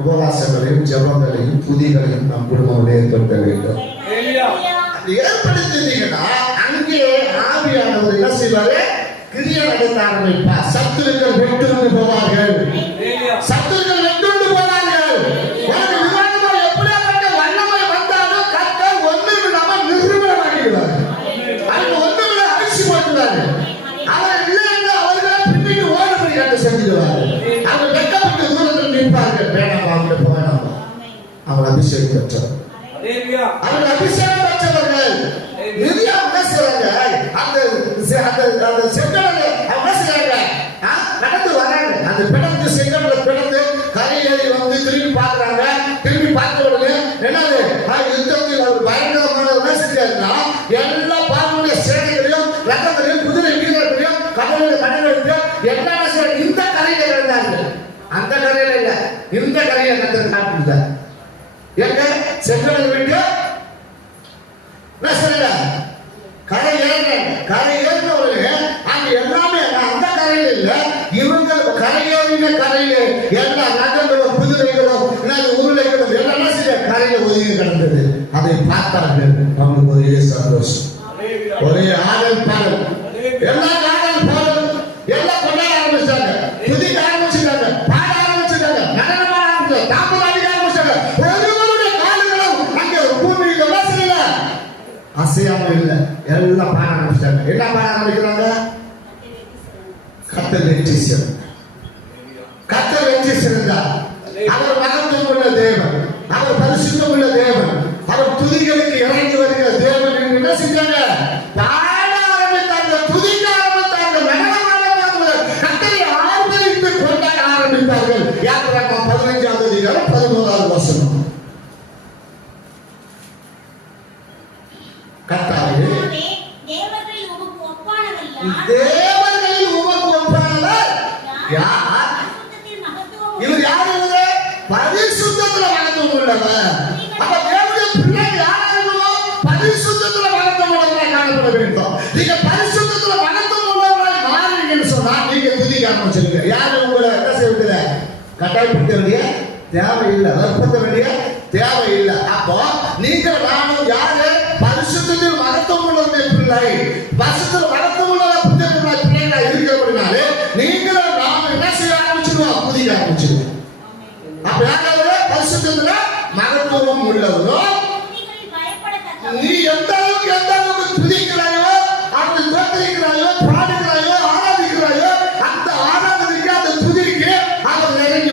உபவாசங்களையும் ஜெபங்களையும் புதிகளையும் நம் குடும்பம் ஏற்படுத்த வேண்டும். ஏற்படுத்திட்டீங்கன்னா அங்கே ஆவியானவர் என்ன செய்வாரு? கிரியை நடத்த ஆரம்பிப்பார். சத்துருக்கள் வெட்டுண்டு போவார்கள். சத்துருக்கள் வெட்டுண்டு போவார்கள். ஒரு விவாதமா எப்படியாப்பட்ட வல்லமை வந்தாலும் கர்த்தர் ஒன்று விடாம நிர்மூலமாக்கிடுவார். அவங்க ஒன்று விட அரிசி போட்டுவாரு. அவர் இல்லை என்று அவர்களை பின்னிட்டு ஓடுபடி கண்டு செஞ்சிடுவார். அவங்க வெட்டப்பட்டு தூரத்தில் நிற்பார்கள். வேணாம், அவங்க போவேணாம். அவங்க அபிஷேகம் பெற்றவர். அவங்க அபிஷேகம் பெற்றவர்கள். எதியா பேசுறாங்க. அந்த செங்கடலை நடந்து வராங்க. அந்த பிணத்து செங்கடலை பிணந்து கரையேறி வந்து திரும்பி பார்க்கறாங்க. திரும்பி பார்த்த உடனே என்னது யுத்தத்தில் அவர் பயங்கரமான செஞ்சாருன்னா எல்லா பார்வைய சேனைகளையும் ரத்தங்களையும் குதிரை வீரர்களையும் கடலையும் எல்லா இந்த கரையில இருந்தாங்க. அந்த கரையில இல்ல, இந்த கரையில நடந்தது காட்டுறாங்க. எங்க செங்கடலை விட்டு கரை ஏறினவர்கள் அங்க எல்லாமே அந்த கரையில இல்ல, இவங்க கரையேறின கரையில எல்லா நகங்களும் குதிரைகளும் உருளைகளும் எல்லாம் கரையில ஒதுங்கி கிடந்தது. அதை பார்த்தார்கள். அவங்களுக்கு ஒரே சந்தோஷம், ஒரே ஆடல் பாடல். எல்லா ஆடல் பாடல் எல்லாம் கொண்டாட ஆரம்பிச்சாங்க, துதிக்க ஆரம்பிச்சுட்டாங்க, பாட ஆரம்பிச்சுட்டாங்க, நடனம் ஆரம்பிச்சாங்க, தாம்பரம் அடிக்க ஆரம்பிச்சாங்க. ஒருவருடைய கால்களும் அங்கே பூமியில் வாசலில் அசையாம இல்லை. எல்லாம் பாட ஆரம்பிச்சாங்க. என்ன பாட ஆரம்பிக்கிறாங்க? கர்த்தர் வெற்றி சிறந்தார். கர்த்தர் வெற்றி சிறந்தார். அவர் மகத்துவம் உள்ள தேவன், அவர் பரிசுத்தம் உள்ள தேவன், அவர் துதிகளுக்கு இறங்கி வருகிற தேவன் என்று என்ன செஞ்சாங்க? பாட ஆரம்பித்தாங்க, துதிக்க ஆரம்பித்தாங்க, நடனம் ஆரம்பித்தார்கள், கர்த்தரை ஆர்ப்பரித்து கொண்டாட ஆரம்பித்தார்கள். யாத்திராகமம் 15ஆம் அதிகாரம் 11ஆவது வசனம். கர்த்தாவே, தேவர்களில் உமக்கு ஒப்பானவர் யார்? இவர் யார்? பரிசுத்தத்துல மகத்துவம் உள்ளவர். அப்ப தேவனுடைய பிள்ளை யாரா இருக்கணும்? பரிசுத்தத்துல மகத்துவம் உள்ளவராய் காணப்பட வேண்டும். நீங்க பரிசுத்தத்துல மகத்துவம் உள்ளவராய் மாறுவீங்கன்னு சொன்னா நீங்க துதிக்க ஆரம்பிச்சிருங்க. யாரும் உங்களை என்ன செய்வதில்லை, கட்டாயப்படுத்த வேண்டிய தேவையில்லை, வற்புறுத்த வேண்டிய தேவையில்லை. அப்போ நீங்கள் நானும் யாரு? பரிசுத்தத்தில் மகத்துவம் உள்ளவருடைய பிள்ளை, பரிசுத்தத்தில் மகத்துவம் உள்ள பிள்ளைகளா இருக்கிறபடினாலே நீங்களும் நானும் என்ன செய்ய ஆரம்பிச்சிருவோம்? துதிக்க ஆரம்பிச்சிருவோம். அப்ப யாராவது பரிசுத்தத்துல மகத்துவம் உள்ளவரோ, நீ எந்த